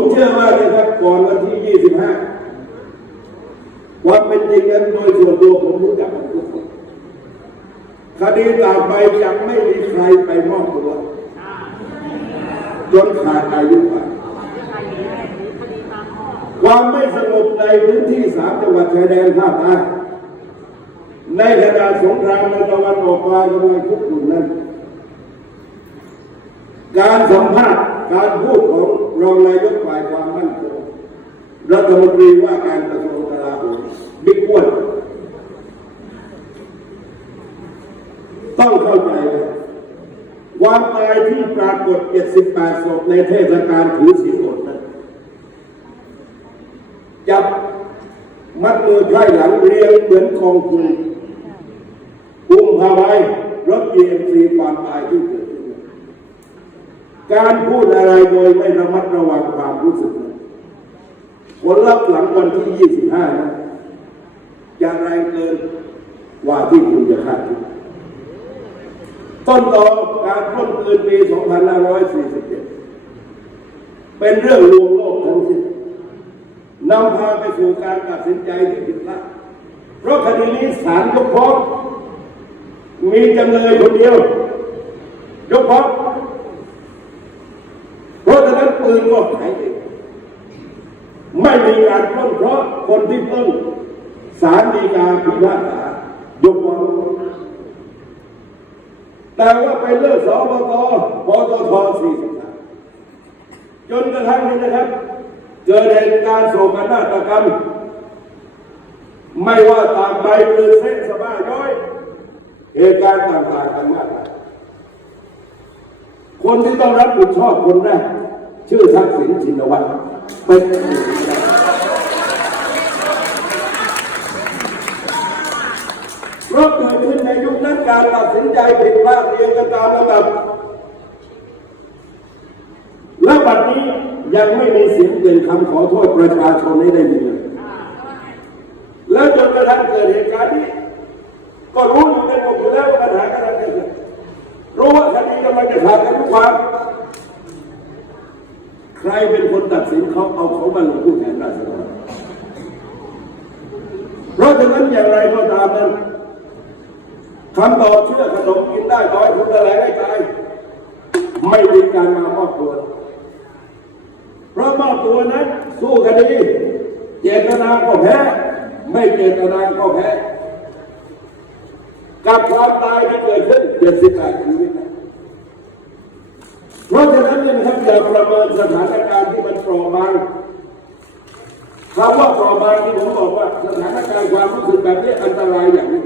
ผมเชื่อว่านะครับก่อนวันที่ 25 ความเป็นจริงนั้นโดยส่วนตัวผมรู้จักทุกคนคดีต่อไปยังไม่มีใครไปมอบตัวจนขาดอายุความความไม่สงบในพื้นที่สามจังหวัดชายแดนภาคใต้ในขณะสงครามในตะวันออกกลางกำลังคุกรุ่นนั้น การสัมภาษณ์ การพูดของรองนายกฝ่ายความมั่นคงรัฐมนตรีว่าการกระทรวงกลาโหมบิ๊กอ้วนต้องเข้าใจว่าความตายที่ปรากฏ 78ศพในเทศกาลถือศีลอดนั้นจับมัดมือไพร่หลังเรียงเหมือนกองทุนกุมภาไว้รถ GMC ความตายที่เกิ การพูดอะไรโดยไม่ระมัดระวังความรู้สึกนั้นผลลัพธ์หลังวันที่ 25นั้นจะแรงเกินกว่าที่คุณจะคาดคิดต้นต่อการปล้นปืนปี 2547 เป็นเรื่องลวงโลกทั้งสิ้นนำพาไปสู่การตัดสินใจที่ผิดพลาดเพราะคดีนี้ศาลยกฟ้องมีจำเลยคนเดียวยกฟ้อง ราะฉะนั้นปืนก็หายเองไม่มีการปล้นเพราะคนที่ปล้นสารดีกาพิพากษายกฟ้องแต่ว่าไปเลือกสอบตปตทสี่สิบจนกระทั่งนี้นะครับ เกิดเหตุการณ์โศกนาฏกรรม ไม่ว่าตากใบหรือเส้นสะบ้าย้อย เหตุการณ์ต่างๆกันมากคนที่ต้องรับผิดชอบคนแรก ชื่อทักษิณชินวัตรเป็นเพราะเกิดขึ้นในยุคนั้นการตัดสินใจผิดพลาดเรียงกันตามลำดับและบัดนี้ยังไม่มีเสียงเตือนคำขอโทษประชาชนให้ได้ยินเลยแล้วจนกระทั่งเกิดเหตุการณ์นี้ก็รู้อยู่กันหมดอยู่แล้วว่าปัญหากำลังเกิดรู้ว่าคดีกำลังจะขาดกันทุกความ รเป็นคนตัดสินเขาเอาเขามาลงผู้แทนราษฎรเพราะฉะนั้นอย่างไรก็ตามนั้นคำตอบเชื่อขนมกินได้น้อยคุณอะไรได้ตายไม่มีการมามอบตัว เพราะมอบตัวนั้น สู้คดีเจตนาก็แพ้ไม่เจตนาก็แพ้กับความตายที่เกิดขึ้นเจ็ดสิบแปดชีวิตเพราะฉะนั้นเนี่ยนะครับอย่าประเมินสถาน คำว่าต่อมาที่ผมบอกว่าสถานการณ์ความรู้สึกแบบนี้อันตรายอย่างนี้